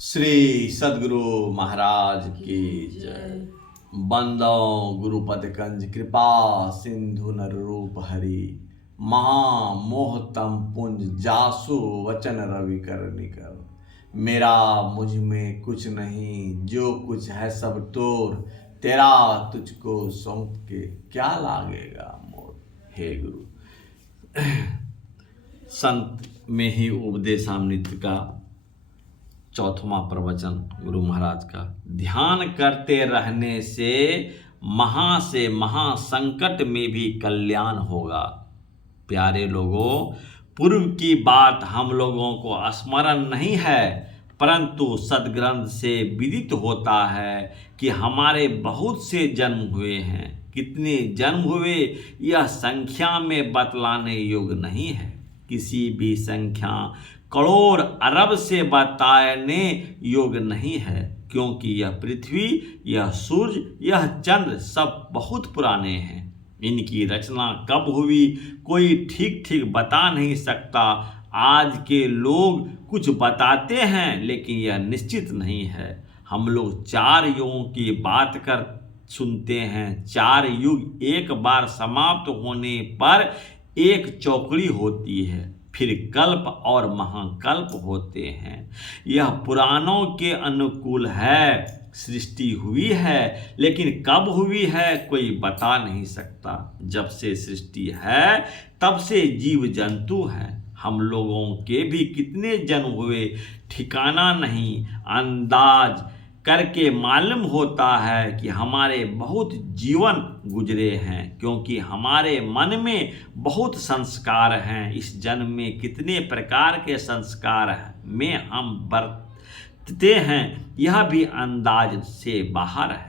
श्री सद्गुरु महाराज की जय। बंदो गुरुपद कंज कृपा सिंधु नर रूप हरि महा मोहतम पुंज जासु वचन रवि कर निकर। मेरा मुझ में कुछ नहीं, जो कुछ है सब तोर, तेरा तुझको सौंप के क्या लागेगा मोर। हे गुरु, संत में ही उपदेशामृत का चौथवां प्रवचन गुरु महाराज का। ध्यान करते रहने से महा संकट में भी कल्याण होगा। प्यारे लोगों, पूर्व की बात हम लोगों को स्मरण नहीं है, परंतु सदग्रंथ से विदित होता है कि हमारे बहुत से जन्म हुए हैं। कितने जन्म हुए यह संख्या में बतलाने योग्य नहीं है। किसी भी संख्या करोड़ अरब से बताने योग्य नहीं है, क्योंकि यह पृथ्वी, यह सूर्य, यह चंद्र सब बहुत पुराने हैं। इनकी रचना कब हुई कोई ठीक ठीक बता नहीं सकता। आज के लोग कुछ बताते हैं, लेकिन यह निश्चित नहीं है। हम लोग 4 युगों की बात कर सुनते हैं। 4 युग एक बार समाप्त होने पर एक चौकड़ी होती है, फिर कल्प और महाकल्प होते हैं। यह पुराणों के अनुकूल है। सृष्टि हुई है, लेकिन कब हुई है कोई बता नहीं सकता। जब से सृष्टि है तब से जीव जंतु हैं। हम लोगों के भी कितने जन्म हुए ठिकाना नहीं। अंदाज करके मालूम होता है कि हमारे बहुत जीवन गुजरे हैं, क्योंकि हमारे मन में बहुत संस्कार हैं। इस जन्म में कितने प्रकार के संस्कार में हम बरतते हैं, यह भी अंदाज से बाहर है।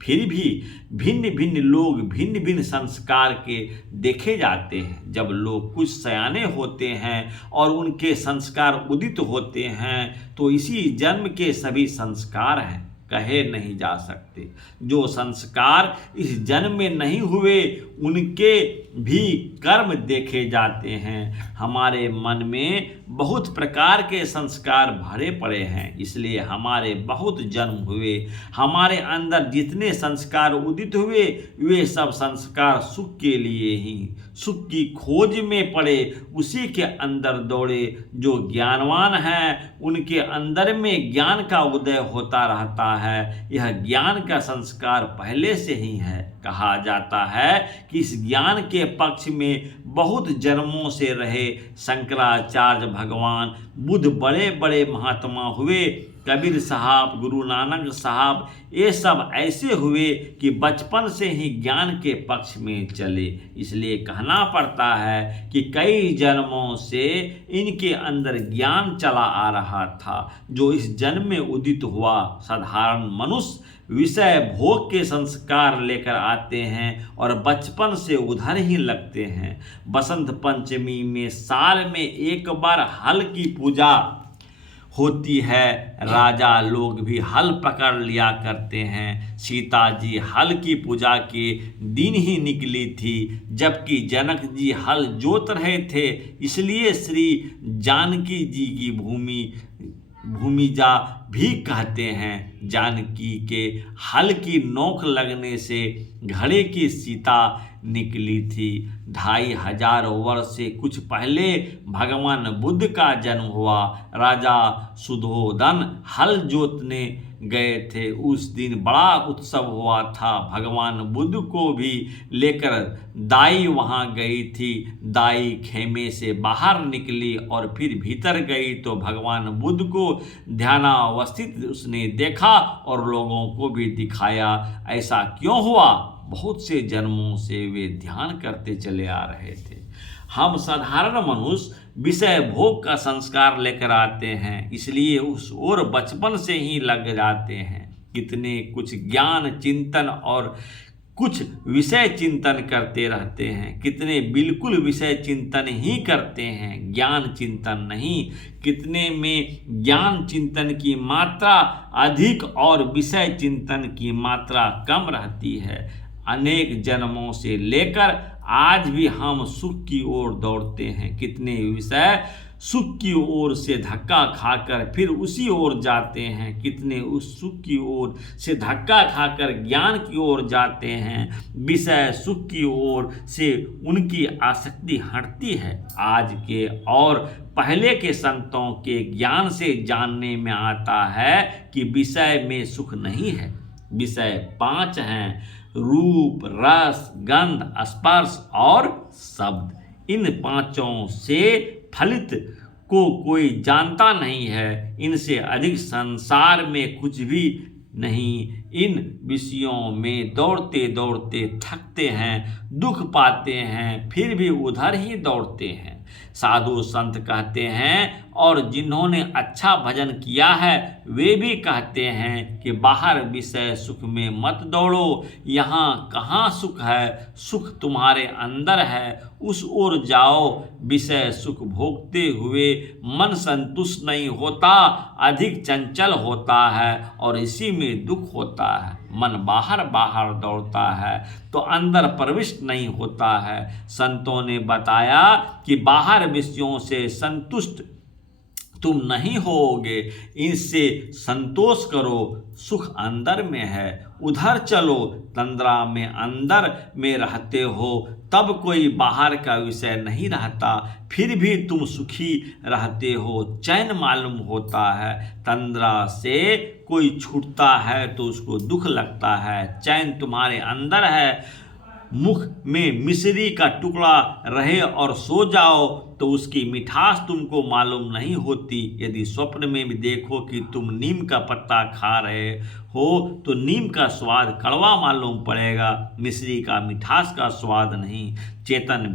फिर भी भिन्न भिन्न लोग भिन्न भिन्न संस्कार के देखे जाते हैं। जब लोग कुछ सयाने होते हैं और उनके संस्कार उदित होते हैं, तो इसी जन्म के सभी संस्कार हैं, कहे नहीं जा सकते। जो संस्कार इस जन्म में नहीं हुए उनके भी कर्म देखे जाते हैं। हमारे मन में बहुत प्रकार के संस्कार भरे पड़े हैं, इसलिए हमारे बहुत जन्म हुए। हमारे अंदर जितने संस्कार उदित हुए वे सब संस्कार सुख के लिए ही, सुख की खोज में पड़े, उसी के अंदर दौड़े। जो ज्ञानवान है उनके अंदर में ज्ञान का उदय होता रहता है। यह ज्ञान का संस्कार पहले से ही है। कहा जाता है कि इस ज्ञान के पक्ष में बहुत जन्मों से रहे शंकराचार्य भगवान, बुद्ध बड़े बड़े महात्मा हुए, कबीर साहब, गुरु नानक साहब, ये सब ऐसे हुए कि बचपन से ही ज्ञान के पक्ष में चले। इसलिए कहना पड़ता है कि कई जन्मों से इनके अंदर ज्ञान चला आ रहा था, जो इस जन्म में उदित हुआ। साधारण मनुष्य विषय भोग के संस्कार लेकर आते हैं और बचपन से उधर ही लगते हैं। बसंत पंचमी में साल में एक बार हल की पूजा होती है। राजा लोग भी हल पकड़ लिया करते हैं। सीता जी हल की पूजा के दिन ही निकली थी, जबकि जनक जी हल जोत रहे थे। इसलिए श्री जानकी जी की भूमिजा भी कहते हैं। जानकी के हल की नोक लगने से घड़े की सीता निकली थी। 2500 वर्ष से कुछ पहले भगवान बुद्ध का जन्म हुआ। राजा सुधोधन हल जोतने गए थे। उस दिन बड़ा उत्सव हुआ था। भगवान बुद्ध को भी लेकर दाई वहाँ गई थी। दाई खेमे से बाहर निकली और फिर भीतर गई तो भगवान बुद्ध को ध्यानावस्थित उसने देखा और लोगों को भी दिखाया। ऐसा क्यों हुआ? बहुत से जन्मों से वे ध्यान करते चले आ रहे थे। हम साधारण मनुष्य विषय भोग का संस्कार लेकर आते हैं, इसलिए उस ओर बचपन से ही लग जाते हैं। कितने कुछ ज्ञान चिंतन और कुछ विषय चिंतन करते रहते हैं। कितने बिल्कुल विषय चिंतन ही करते हैं, ज्ञान चिंतन नहीं। कितने में ज्ञान चिंतन की मात्रा अधिक और विषय चिंतन की मात्रा कम रहती है। अनेक जन्मों से लेकर आज भी हम सुख की ओर दौड़ते हैं। कितने विषय सुख की ओर से धक्का खाकर फिर उसी ओर जाते हैं, कितने उस सुख की ओर से धक्का खाकर ज्ञान की ओर जाते हैं। विषय सुख की ओर से उनकी आसक्ति हटती है। आज के और पहले के संतों के ज्ञान से जानने में आता है कि विषय में सुख नहीं है। विषय 5 हैं, रूप, रस, गंध, स्पर्श और शब्द। इन 5 से फलित को कोई जानता नहीं है। इनसे अधिक संसार में कुछ भी नहीं। इन विषयों में दौड़ते दौड़ते थकते हैं, दुख पाते हैं, फिर भी उधर ही दौड़ते हैं। साधु संत कहते हैं और जिन्होंने अच्छा भजन किया है वे भी कहते हैं कि बाहर विषय सुख में मत दौड़ो, यहाँ कहाँ सुख है, सुख तुम्हारे अंदर है, उस ओर जाओ। विषय सुख भोगते हुए मन संतुष्ट नहीं होता, अधिक चंचल होता है और इसी में दुख होता है। मन बाहर बाहर दौड़ता है तो अंदर प्रविष्ट नहीं होता है। संतों ने बताया कि बाहर विषयों से संतुष्ट तुम नहीं होगे, इनसे संतोष करो, सुख अंदर में है, उधर चलो। तंद्रा में अंदर में रहते हो तब कोई बाहर का विषय नहीं रहता, फिर भी तुम सुखी रहते हो, चैन मालूम होता है। तंद्रा से कोई छूटता है तो उसको दुख लगता है, चैन तुम्हारे अंदर है। मुख में मिश्री का टुकड़ा रहे और सो जाओ तो उसकी मिठास तुमको मालूम नहीं होती। यदि स्वप्न में भी देखो कि तुम नीम का पत्ता खा रहे हो तो नीम का स्वाद कड़वा मालूम पड़ेगा, मिश्री का मिठास का स्वाद नहीं। चेतन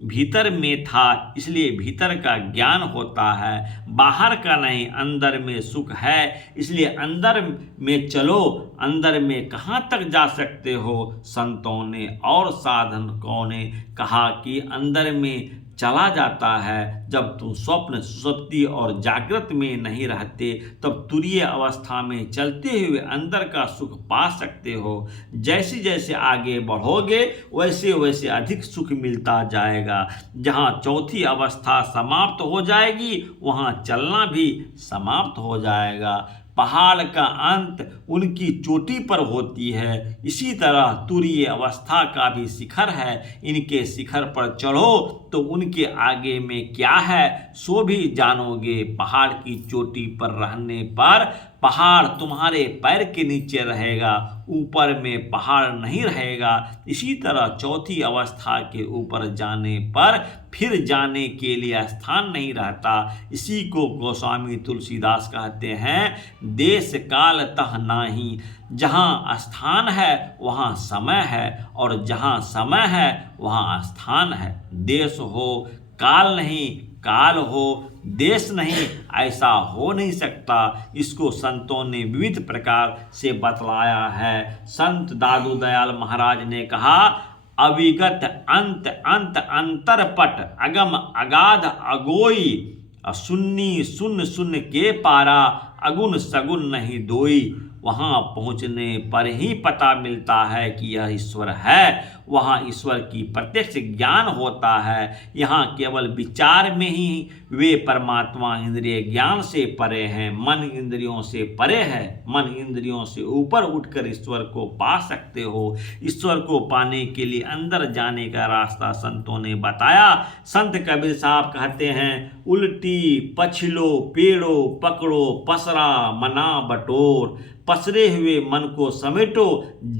भीतर में था, इसलिए भीतर का ज्ञान होता है, बाहर का नहीं। अंदर में सुख है, इसलिए अंदर में चलो। अंदर में कहाँ तक जा सकते हो? संतों ने और साधकों ने कहा कि अंदर में चला जाता है। जब तुम स्वप्न, सुषुप्ति और जागृत में नहीं रहते तब तुरीय अवस्था में चलते हुए अंदर का सुख पा सकते हो। जैसे जैसे आगे बढ़ोगे वैसे वैसे अधिक सुख मिलता जाएगा। जहाँ चौथी अवस्था समाप्त हो जाएगी वहाँ चलना भी समाप्त हो जाएगा। पहाड़ का अंत उनकी चोटी पर होती है, इसी तरह तुरीय अवस्था का भी शिखर है। इनके शिखर पर चढ़ो तो उनके आगे में क्या है सो भी जानोगे। पहाड़ की चोटी पर रहने पर पहाड़ तुम्हारे पैर के नीचे रहेगा, ऊपर में पहाड़ नहीं रहेगा। इसी तरह चौथी अवस्था के ऊपर जाने पर फिर जाने के लिए स्थान नहीं रहता। इसी को गोस्वामी तुलसीदास कहते हैं, देश काल तह नाही, जहाँ स्थान है वहाँ समय है और जहाँ समय है वहाँ स्थान है। देश हो काल नहीं, काल हो देश नहीं, ऐसा हो नहीं सकता। इसको संतों ने विविध प्रकार से बतलाया है। संत दादू दयाल महाराज ने कहा, अविगत अंत अंत अंतरपट, अगम अगाध अगोई, सुन्नी सुन सुन के पारा, अगुन सगुन नहीं दोई। वहाँ पहुँचने पर ही पता मिलता है कि यह ईश्वर है। वहाँ ईश्वर की प्रत्यक्ष ज्ञान होता है। यहाँ केवल विचार में ही वे परमात्मा इंद्रिय ज्ञान से परे हैं, मन इंद्रियों से परे है। मन इंद्रियों से ऊपर उठकर ईश्वर को पा सकते हो। ईश्वर को पाने के लिए अंदर जाने का रास्ता संतों ने बताया। संत कबीर साहब कहते हैं, उल्टी पछलो पेड़ो पकड़ो, पसरा मना बटोर, पसरे हुए मन को समेटो।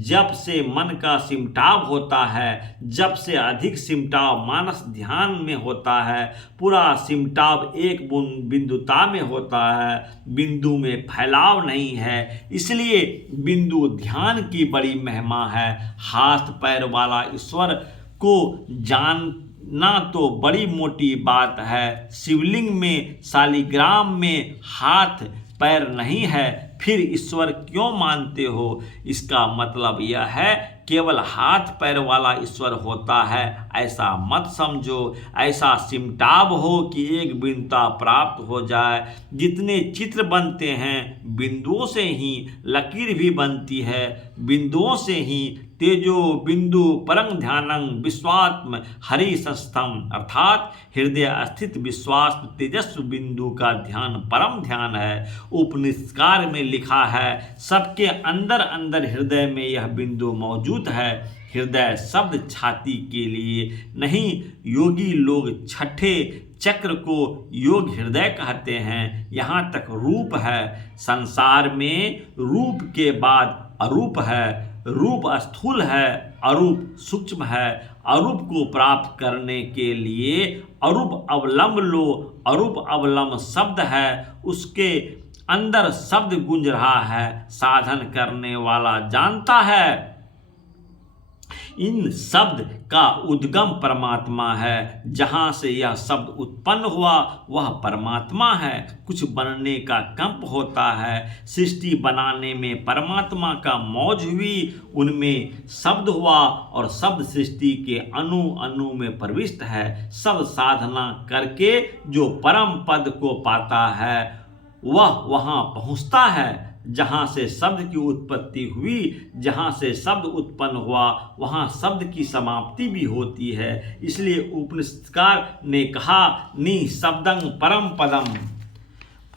जब से मन का सिमटाव होता है, जब से अधिक सिमटाव मानस ध्यान में होता है, पूरा सिमटाव एक बिंदुता में होता है, बिंदु में फैलाव नहीं है। इसलिए बिंदु ध्यान की बड़ी महिमा है। हाथ पैर वाला ईश्वर को जानना तो बड़ी मोटी बात है। शिवलिंग में शालिग्राम में हाथ पैर नहीं है, फिर ईश्वर क्यों मानते हो? इसका मतलब यह है केवल हाथ पैर वाला ईश्वर होता है ऐसा मत समझो। ऐसा सिमटाव हो कि एक बिंदुता प्राप्त हो जाए। जितने चित्र बनते हैं बिंदुओं से ही लकीर भी बनती है, बिंदुओं से ही तेजो बिंदु परं ध्यानं विश्वात्म हरि संस्थम, अर्थात हृदय स्थित विश्वास तेजस्व बिंदु का ध्यान परम ध्यान है। उपनिषद में लिखा है, सबके अंदर अंदर हृदय में यह बिंदु मौजूद है। हृदय शब्द छाती के लिए नहीं, योगी लोग छठे चक्र को योग हृदय कहते हैं। यहाँ तक रूप है, संसार में रूप के बाद अरूप है। रूप स्थूल है, अरूप सूक्ष्म है। अरूप को प्राप्त करने के लिए अरूप अवलंब लो। अरूप अवलंब शब्द है, उसके अंदर शब्द गूंज रहा है, साधन करने वाला जानता है। इन शब्द का उद्गम परमात्मा है। जहाँ से यह शब्द उत्पन्न हुआ वह परमात्मा है। कुछ बनने का कंप होता है, सृष्टि बनाने में परमात्मा का मौज हुई, उनमें शब्द हुआ और शब्द सृष्टि के अणु अणु में प्रविष्ट है। सब साधना करके जो परम पद को पाता है वह वहाँ पहुँचता है। जहाँ से शब्द की उत्पत्ति हुई, जहाँ से शब्द उत्पन्न हुआ, वहाँ शब्द की समाप्ति भी होती है। इसलिए उपनिषदकार ने कहा, निःशब्दं परम पदम।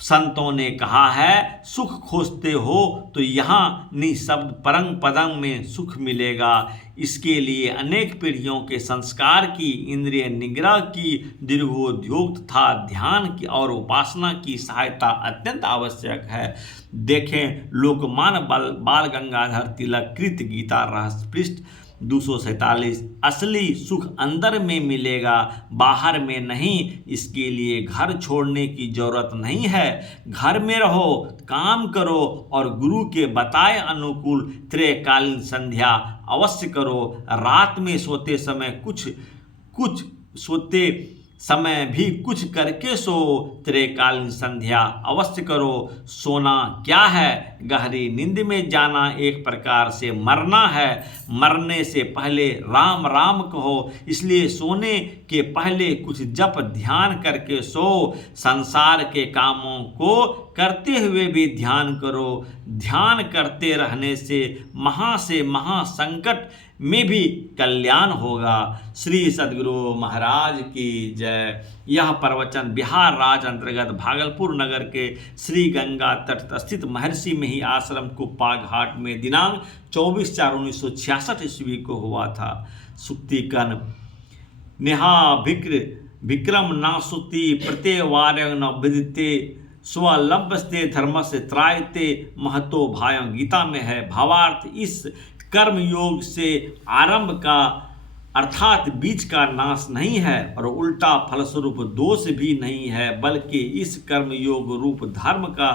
संतों ने कहा है, सुख खोजते हो तो यहाँ निःशब्द परम पदम में सुख मिलेगा। इसके लिए अनेक पीढ़ियों के संस्कार की, इंद्रिय निग्रह की, दीर्घोद्योग तथा ध्यान की और उपासना की सहायता अत्यंत आवश्यक है। देखें लोकमान्य बाल गंगाधर तिलक कृत गीता रहस्य पृष्ठ 247। असली सुख अंदर में मिलेगा, बाहर में नहीं। इसके लिए घर छोड़ने की जरूरत नहीं है। घर में रहो, काम करो और गुरु के बताए अनुकूल त्रैकालीन संध्या अवश्य करो। रात में सोते समय भी कुछ करके सो। त्रैकालीन संध्या अवश्य करो। सोना क्या है? गहरी नींद में जाना एक प्रकार से मरना है। मरने से पहले राम राम कहो। इसलिए सोने के पहले कुछ जप ध्यान करके सो। संसार के कामों को करते हुए भी ध्यान करो। ध्यान करते रहने से महा संकट में भी कल्याण होगा। श्री सद्गुरु महाराज की जय। यह प्रवचन बिहार राज्य अंतर्गत भागलपुर नगर के श्री गंगा तट स्थित महर्षि मेही आश्रम कुप्पा घाट में दिनांक 24/4/1966 ईस्वी को हुआ था। सुक्तिकन नेहा विक्रम नासुति प्रत्यवार्य न विदिते स्वलभ्यस्ते धर्मस्य त्रायते महतो भायं गीता में है। भावार्थ, इस कर्म योग से आरंभ का अर्थात बीज का नाश नहीं है और उल्टा फलस्वरूप दोष भी नहीं है, बल्कि इस कर्म योग रूप धर्म का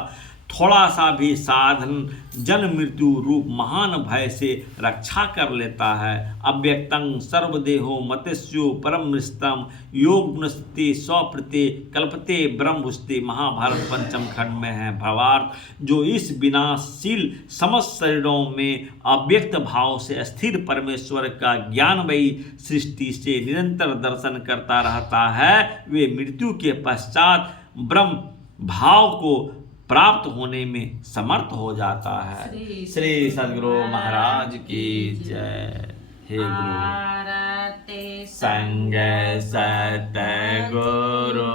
थोड़ा सा भी साधन जन्म मृत्यु रूप महान भय से रक्षा कर लेता है। अव्यक्तं सर्वदेहो मत्स्यो परमृष्टम योग गुणस्ते स्वप्रति कल्पते ब्रह्मभुस्ते महाभारत पंचम खंड में है। भावार्थ, जो इस विनाशशील समस्त शरीरों में अव्यक्त भाव से स्थिर परमेश्वर का ज्ञानमयी सृष्टि से निरंतर दर्शन करता रहता है, वे मृत्यु के पश्चात ब्रह्म भाव को प्राप्त होने में समर्थ हो जाता है। श्री सद्गुरु महाराज की जय। हे गुरु संग सत गुरु।